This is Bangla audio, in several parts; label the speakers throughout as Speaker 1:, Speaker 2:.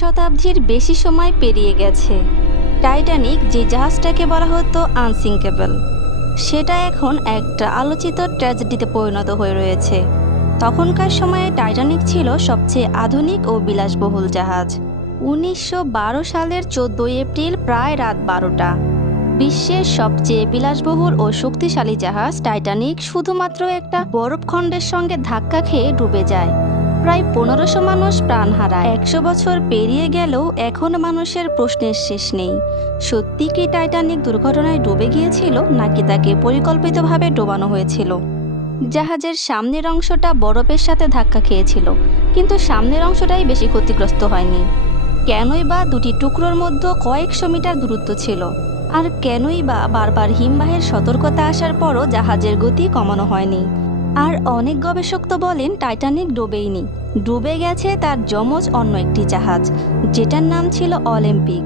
Speaker 1: শতাব্দীর বেশি সময় পেরিয়ে গেছে। টাইটানিক যে জাহাজটাকে বলা হতো আনসিঙ্কেবল, সেটা এখন একটা আলোচিত ট্র্যাজেডিতে পরিণত হয়ে রয়েছে। তখনকার সময়ে টাইটানিক ছিল সবচেয়ে আধুনিক ও বিলাসবহুল জাহাজ। উনিশশো বারো সালের চোদ্দোই এপ্রিল প্রায় রাত বারোটা। বিশ্বের সবচেয়ে বিলাসবহুল ও শক্তিশালী জাহাজ টাইটানিক শুধুমাত্র একটা বরফখণ্ডের সঙ্গে ধাক্কা খেয়ে ডুবে যায়। প্রায় পনেরোশো মানুষ প্রাণ হারায়। একশো বছর পেরিয়ে গেলেও এখন মানুষের প্রশ্নের শেষ নেই। সত্যি কি টাইটানিক দুর্ঘটনায় ডুবে গিয়েছিল, নাকি তাকে পরিকল্পিতভাবে ডোবানো হয়েছিল? জাহাজের সামনের অংশটা বরফের সাথে ধাক্কা খেয়েছিল, কিন্তু সামনের অংশটাই বেশি ক্ষতিগ্রস্ত হয়নি। কেনই বা দুটি টুকরোর মধ্যে কয়েকশো মিটার দূরত্ব ছিল, আর কেনই বা বারবার হিমবাহের সতর্কতা আসার পরও জাহাজের গতি কমানো হয়নি। আর অনেক গবেষক তো বলেন টাইটানিক ডুবেইনি ডুবে গেছে তার যমজ অন্য একটি জাহাজ, যেটার নাম ছিল অলিম্পিক।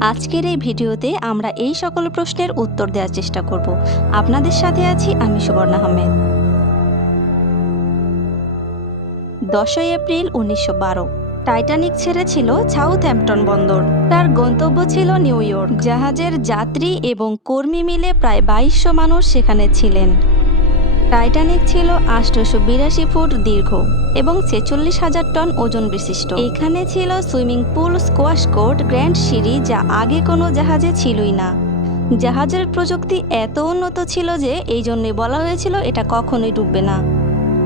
Speaker 1: আজকের এই ভিডিওতে আমরা এই সকল প্রশ্নের উত্তর দেওয়ার চেষ্টা করব। আপনাদের সাথে আছি আমি সুবর্ণ আহমেদ। দশই এপ্রিল উনিশশো বারো, টাইটানিক ছেড়েছিল সাউথহ্যাম্পটন বন্দর। তার গন্তব্য ছিল নিউ ইয়র্ক। জাহাজের যাত্রী এবং কর্মী মিলে প্রায় বাইশশো মানুষ সেখানে ছিলেন। টাইটানিক ছিল আটশোশো বিরাশি ফুট দীর্ঘ এবং ছেচল্লিশ হাজার টন ওজন বিশিষ্ট। এখানে ছিল swimming pool, squash court, grand সিঁড়ি যা আগে কোনো জাহাজে ছিলই না। জাহাজের প্রযুক্তি এত উন্নত ছিল যে এই জন্যই বলা হয়েছিল এটা কখনোই ডুববে না।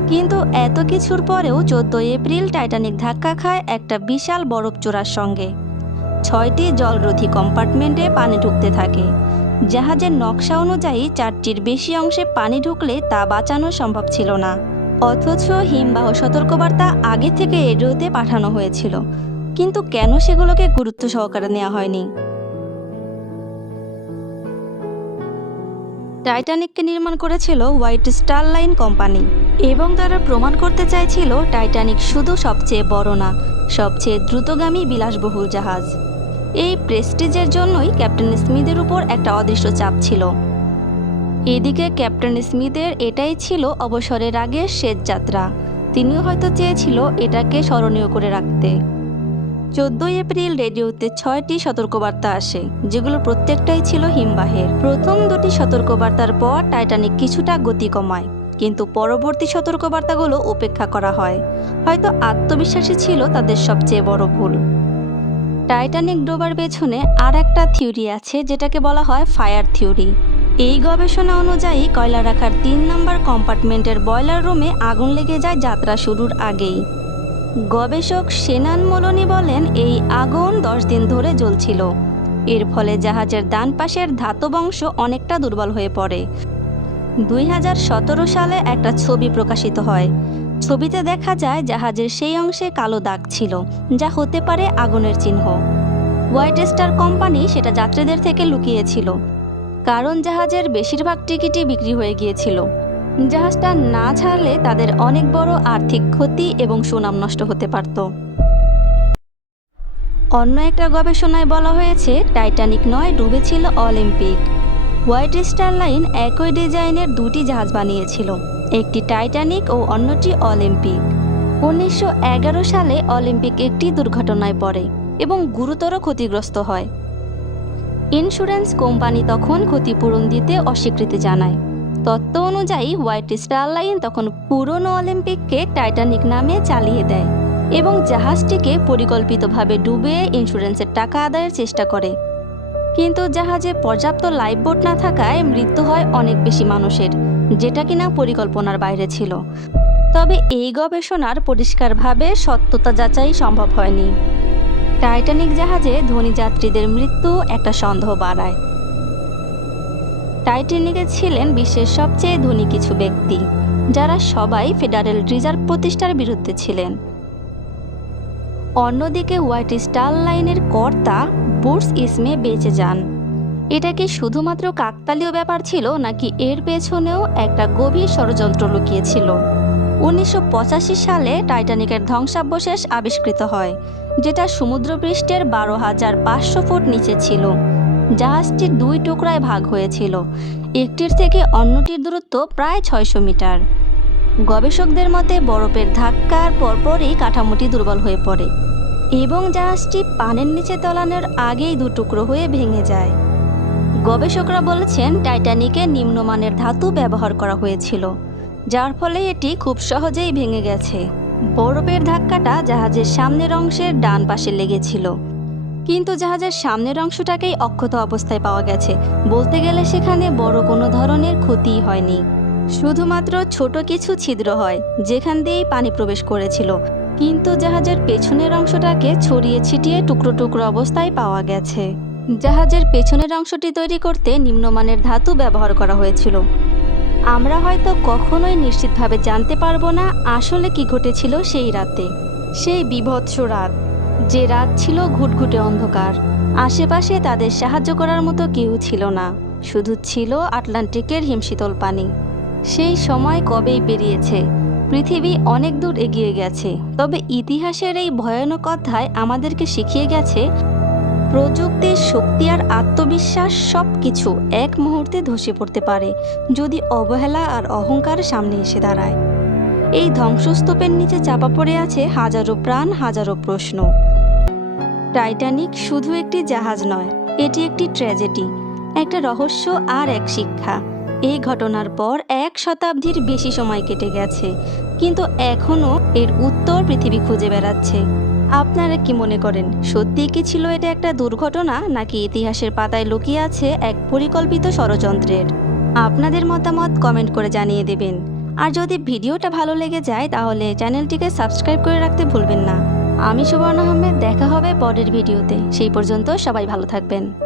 Speaker 1: কিন্তু এত কিছুর পরেও চোদ্দই এপ্রিল টাইটানিক ধাক্কা খায় একটা বিশাল বরফ চূড়ার সঙ্গে। ছয়টি জলরোধী কম্পার্টমেন্টে পানি ঢুকতে থাকে। জাহাজের নকশা অনুযায়ী চারটির বেশি অংশে পানি ঢুকলে তা বাঁচানো সম্ভব ছিল না। অথচ হিমবাহ সতর্কবার্তা আগে থেকে রেডিওতে পাঠানো হয়েছিল। কিন্তু কেন সেগুলোকে গুরুত্ব সহকারে নেওয়া হয়নি? টাইটানিককে নির্মাণ করেছিল হোয়াইট স্টার লাইন কোম্পানি এবং তারা প্রমাণ করতে চাইছিল টাইটানিক শুধু সবচেয়ে বড় না, সবচেয়ে দ্রুতগামী বিলাসবহুল জাহাজ। এই প্রেস্টিজের জন্যই ক্যাপ্টেন স্মিথের উপর একটা অদৃশ্য চাপ ছিল। এদিকে ক্যাপ্টেন স্মিথের এটাই ছিল অবসরের আগে শেষ যাত্রা। তিনিও হয়তো চেয়েছিল এটাকে স্মরণীয় করে রাখতে। চোদ্দই এপ্রিল রেডিওতে ছয়টি সতর্কবার্তা আসে, যেগুলো প্রত্যেকটাই ছিল হিমবাহের। প্রথম দুটি সতর্কবার্তার পর টাইটানিক কিছুটা গতি কমায়, কিন্তু পরবর্তী সতর্কবার্তাগুলো উপেক্ষা করা হয়। হয়তো আত্মবিশ্বাসী ছিল তাদের সবচেয়ে বড় ভুল। টাইটানিক ডোবার পেছনে আর একটা থিওরি আছে, যেটাকে বলা হয় ফায়ার থিওরি। এই গবেষণা অনুযায়ী কয়লা রাখার তিন নম্বর কম্পার্টমেন্টের বয়লার রুমে আগুন লেগে যায় যাত্রা শুরুর আগেই। গবেষক সেনান মোলনি বলেন, এই আগুন দশ দিন ধরে জ্বলছিল। এর ফলে জাহাজের ডান পাশের ধাতব অংশ অনেকটা দুর্বল হয়ে পড়ে। দুই হাজার সতেরো সালে একটা ছবি প্রকাশিত হয়। ছবিতে দেখা যায় জাহাজের সেই অংশে কালো দাগ ছিল, যা হতে পারে আগুনের চিহ্ন। হোয়াইট স্টার কোম্পানি সেটা যাত্রীদের থেকে লুকিয়েছিল, কারণ জাহাজের বেশিরভাগ টিকিটই বিক্রি হয়ে গিয়েছিল। জাহাজটা না ছাড়লে তাদের অনেক বড় আর্থিক ক্ষতি এবং সুনাম নষ্ট হতে পারত। অন্য একটা গবেষণায় বলা হয়েছে, টাইটানিক নয় ডুবেছিল অলিম্পিক। হোয়াইট স্টার লাইন একই ডিজাইনের দুটি জাহাজ বানিয়েছিল, একটি টাইটানিক ও অন্যটি অলিম্পিক। উনিশশো এগারো সালে অলিম্পিক একটি দুর্ঘটনায় পড়ে এবং গুরুতর ক্ষতিগ্রস্ত হয়। ইন্স্যুরেন্স কোম্পানি তখন ক্ষতিপূরণ দিতে অস্বীকৃতি জানায়। তত্ত্ব অনুযায়ী, হোয়াইট স্টার লাইন তখন পুরনো অলিম্পিককে টাইটানিক নামে চালিয়ে দেয় এবং জাহাজটিকে পরিকল্পিতভাবে ডুবে ইন্স্যুরেন্সের টাকা আদায়ের চেষ্টা করে। কিন্তু জাহাজে পর্যাপ্ত লাইফবোট না থাকায় মৃত্যু হয় অনেক বেশি মানুষের, যেটা কিনা পরিকল্পনার বাইরে ছিল। তবে এই গবেষণার পরিষ্কারভাবে সত্যতা যাচাই সম্ভব হয়নি। টাইটানিক জাহাজে ধনী যাত্রীদের মৃত্যু একটা সন্দেহ বাড়ায়। টাইটানিকে ছিলেন বিশ্বের সবচেয়ে ধনী কিছু ব্যক্তি, যারা সবাই ফেডারেল রিজার্ভ প্রতিষ্ঠার বিরুদ্ধে ছিলেন। অন্যদিকে হোয়াইট স্টার লাইনের কর্তা বুর্স ইসমে বেঁচে যান। এটা কি শুধুমাত্র কাকতালীয় ব্যাপার ছিল, নাকি এর পেছনেও একটা গভীর ষড়যন্ত্র লুকিয়েছিল? উনিশশো সালে টাইটানিকের ধ্বংসাবশেষ আবিষ্কৃত হয়, যেটা সমুদ্রপৃষ্ঠের বারো হাজার পাঁচশো ফুট নিচে ছিল। জাহাজটির দুই টুকরায় ভাগ হয়েছিল, একটির থেকে অন্যটির দূরত্ব প্রায় ছয়শো মিটার। গবেষকদের মতে বরফের ধাক্কার পরপরই কাঠামোটি দুর্বল হয়ে পড়ে। এবং জাহাজটি পানের নিচে তলানোর আগেই দুটুকরো হয়ে ভেঙে যায়। গবেষকরা বলেছেন, টাইটানিকে নিম্নমানের ধাতু ব্যবহার করা হয়েছিল, যার ফলে এটি খুব সহজেই ভেঙে গেছে। বরফের ধাক্কাটা জাহাজের সামনের অংশের ডান পাশে লেগেছিল। কিন্তু জাহাজের সামনের অংশটাকেই অক্ষত অবস্থায় পাওয়া গেছে। বলতে গেলে সেখানে বড় কোনো ধরনের ক্ষতি হয়নি। শুধুমাত্র ছোট কিছু ছিদ্র হয়, যেখান দিয়েই পানি প্রবেশ করেছিল। কিন্তু জাহাজের পেছনের অংশটাকে ছড়িয়ে ছিটিয়ে টুকরো টুকরো অবস্থায় পাওয়া গেছে। জাহাজের পেছনের অংশটি তৈরি করতে নিম্নমানের ধাতু ব্যবহার করা হয়েছিল। আমরা হয়তো কখনোই নিশ্চিতভাবে জানতে পারব না আসলে কি ঘটেছিল সেই রাতে। সেই বিভৎস রাত, যে রাত ছিল ঘুটঘুটে অন্ধকার। আশেপাশে তাদের সাহায্য করার মতো কেউ ছিল না, শুধু ছিল আটলান্টিকের হিমশীতল পানি। সেই সময় কবেই পেরিয়েছে পৃথিবী অনেক দূর এগিয়ে গেছে। তবে ইতিহাসের এই ভয়ানক অধ্যায় আমাদেরকে শিখিয়ে গেছে, প্রযুক্তির শক্তি আর আত্মবিশ্বাস সব কিছু এক মুহূর্তে ধসে পড়তে পারে, যদি অবহেলা আর অহংকার সামনে এসে দাঁড়ায়। এই ধ্বংসস্তূপের নিচে চাপা পড়ে আছে হাজারো প্রাণ, হাজারো প্রশ্ন। টাইটানিক শুধু একটি জাহাজ নয়, এটি একটি ট্র্যাজেডি, একটা রহস্য আর এক শিক্ষা। এই ঘটনার পর এক শতাব্দীর বেশি সময় কেটে গেছে, কিন্তু এখনও এর উত্তর পৃথিবী খুঁজে বেড়াচ্ছে। আপনারা কি মনে করেন, সত্যি কি ছিল এটা একটা দুর্ঘটনা, নাকি ইতিহাসের পাতায় লুকিয়ে আছে এক পরিকল্পিত ষড়যন্ত্রের? আপনাদের মতামত কমেন্ট করে জানিয়ে দেবেন। আর যদি ভিডিওটা ভালো লেগে যায়, তাহলে চ্যানেলটিকে সাবস্ক্রাইব করে রাখতে ভুলবেন না। আমি সুবর্ণ আহমেদ, দেখা হবে পরের ভিডিওতে। সেই পর্যন্ত সবাই ভালো থাকবেন।